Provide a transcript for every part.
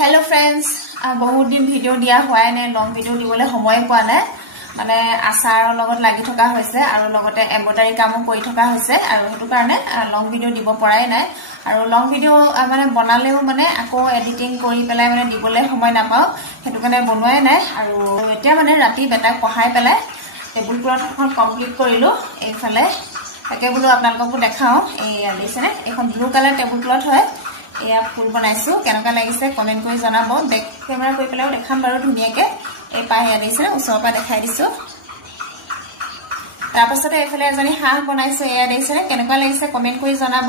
hello friends बहुत दिन video दिया हुआ है लंग भिडिओ दिबले समय पा ना माने आचार लगत लागि থকা হৈছে আৰু লগতে এমব্ৰইডাৰী কামো কৰি থকা হৈছে আৰু হেতু কাৰণে লং ভিডিও দিব পৰাই নাই আৰু লং ভিডিও মানে বনালেও মানে আকৌ এডিটিং কৰি পেলাই মানে দিবলে সময় নাপাও হেতু কাৰণে বনোৱাই নাই আৰু এতিয়া মানে ৰাতি বেটাক পঢ়াই পেলাই টেবুল ক্লথ এখন কমপ্লিট কৰিলো এইফালে তাকে বুলো আপোনালোকক দেখাও এই আলিছে না এখন ব্লু কালাৰ টেবুল ক্লথ হয় এয়া ফুল বনাইছো কেনেকা লাগিছে কমেন্ট কৰি জনাব বেক ক্যামেৰা কৰি পেলাও দেখাম বাৰু ধুনিয়াকে এই পাহে দিছে ওচৰৰ পৰা দেখাই দিছো তাৰপাছতে এফালে এজনী হাঁহ বনাইছো এয়া দিছে কেনেকা লাগিছে কমেন্ট কৰি জনাব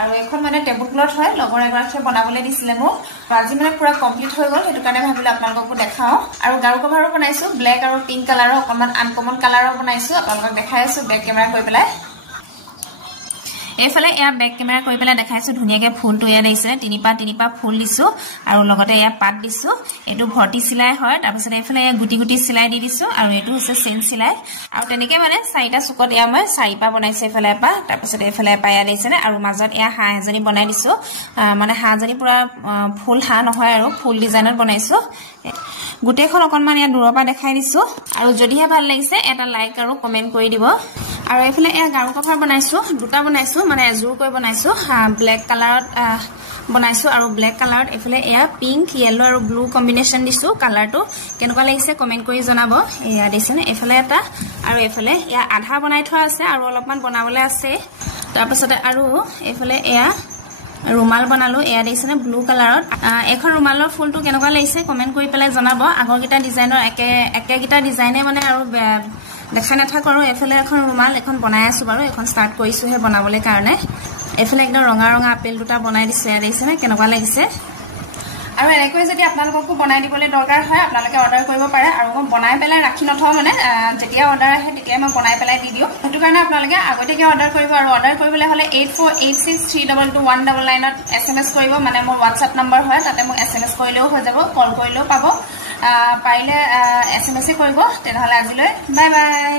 আৰু এখন মানে টেবুল ক্লথ হয় লগৰ এগৰাকীয়ে বনাবলৈ দিছিলে মোক আজি মানে পুৰা কমপ্লিট হৈ গল হেতু কাৰণে ভাবিলো আপোনালোকক দেখাও আৰু গাৰু কভাৰো বনাইছো ব্ল্যাক আৰু পিংক কালাৰৰ অকমান আনকমন কালাৰৰ বনাইছো আপোনালোকক দেখাই আছো বেক ক্যামেৰা কৰি পেলাই এফালে এয়া বেক ক্যামেৰা কৰি পেলাই দেখাইছো ধুনিয়াকে ফুল তৈয়া দিছে তিনিপা ফুল দিছো আৰু লগতে এয়া পাত দিছো এটো ভৰ্তি সিলাই হয় তাৰপিছত এফালে গুটি গুটি সিলাই দি দিছো আৰু এটো হৈছে চেন সিলাই আৰু তেনেকে মানে চাৰিটা চুকত এয়া মই চাৰিপা বনাইছে এফালে পা তাৰপিছত এফালে পায়া দিছে নে আৰু মাজত এয়া হাঁহ এজনী বনাই দিছো মানে হাঁহজনী পুৰা ফুল হাঁহ নহয় আৰু ফুল ডিজাইনত বনাইছো গুটেখন অকনমান এয়া দূৰৰ পৰা দেখাই দিছো আৰু যদিহে ভাল লাগিছে এটা লাইক আৰু কমেন্ট কৰি দিব আৰু এফালে এয়া গাৰু কভাৰ বনাইছো দুটা বনাইছো মানে এজুৰ কৰি বনাইছো ব্ল্যাক কালাৰত বনাইছো আৰু ব্ল্যাক কালাৰত এফালে এয়া পিংক ইয়েলো আৰু ব্লু কম্বিনেশন দিছো কালাৰটো কেনেকুৱা লাগিছে কমেন্ট কৰি জনাব এয়া দিছেনে এফালে এটা আৰু এফালে এয়া আধা বনাই থোৱা আছে আৰু অলপমান বনাবলৈ আছে তাৰপাছতে আৰু এফালে এয়া ৰুমাল বনালো এয়া দিছেনে ব্লু কালাৰত এখন ৰুমালৰ ফুলটো কেনেকুৱা লাগিছে কমেন্ট কৰি পেলাই জনাব আগৰ গিটা ডিজাইনৰ একে গিটা ডিজাইনে মানে আৰু দেখা নাথাকো আৰু এফালে এখন ৰুমাল এখন বনাই আছো বাৰু এখন স্টাৰ্ট কৰিছো হে বনাবলৈ কাৰণে এফালে একদম ৰঙা ৰঙা আপেল দুটা বনাই দিছে দিছেনে কেনেকুৱা লাগিছে আৰু এনেকৈ যদি আপোনালোককো বনাই দিবলৈ দৰকাৰ হয় আপোনালোকে অৰ্ডাৰ কৰিব পাৰে আৰু মই বনাই পেলাই ৰাখি নথওঁ মানে যেতিয়া অৰ্ডাৰ আহে তেতিয়া মই বনাই পেলাই দি দিও হেতু কাৰণে আপোনালোকে আগতেকে অৰ্ডাৰ কৰিব আৰু অৰ্ডাৰ কৰিবলৈ হলে 8486322199 ত SMS কৰিব মানে মোৰ WhatsApp নম্বৰ হয় তাতে মোক SMS কৰিলেও হৈ যাব কল কৰিলেও পাব পাৰিলে SMS কৰিব তেনেহলে আজিলৈ বাই বাই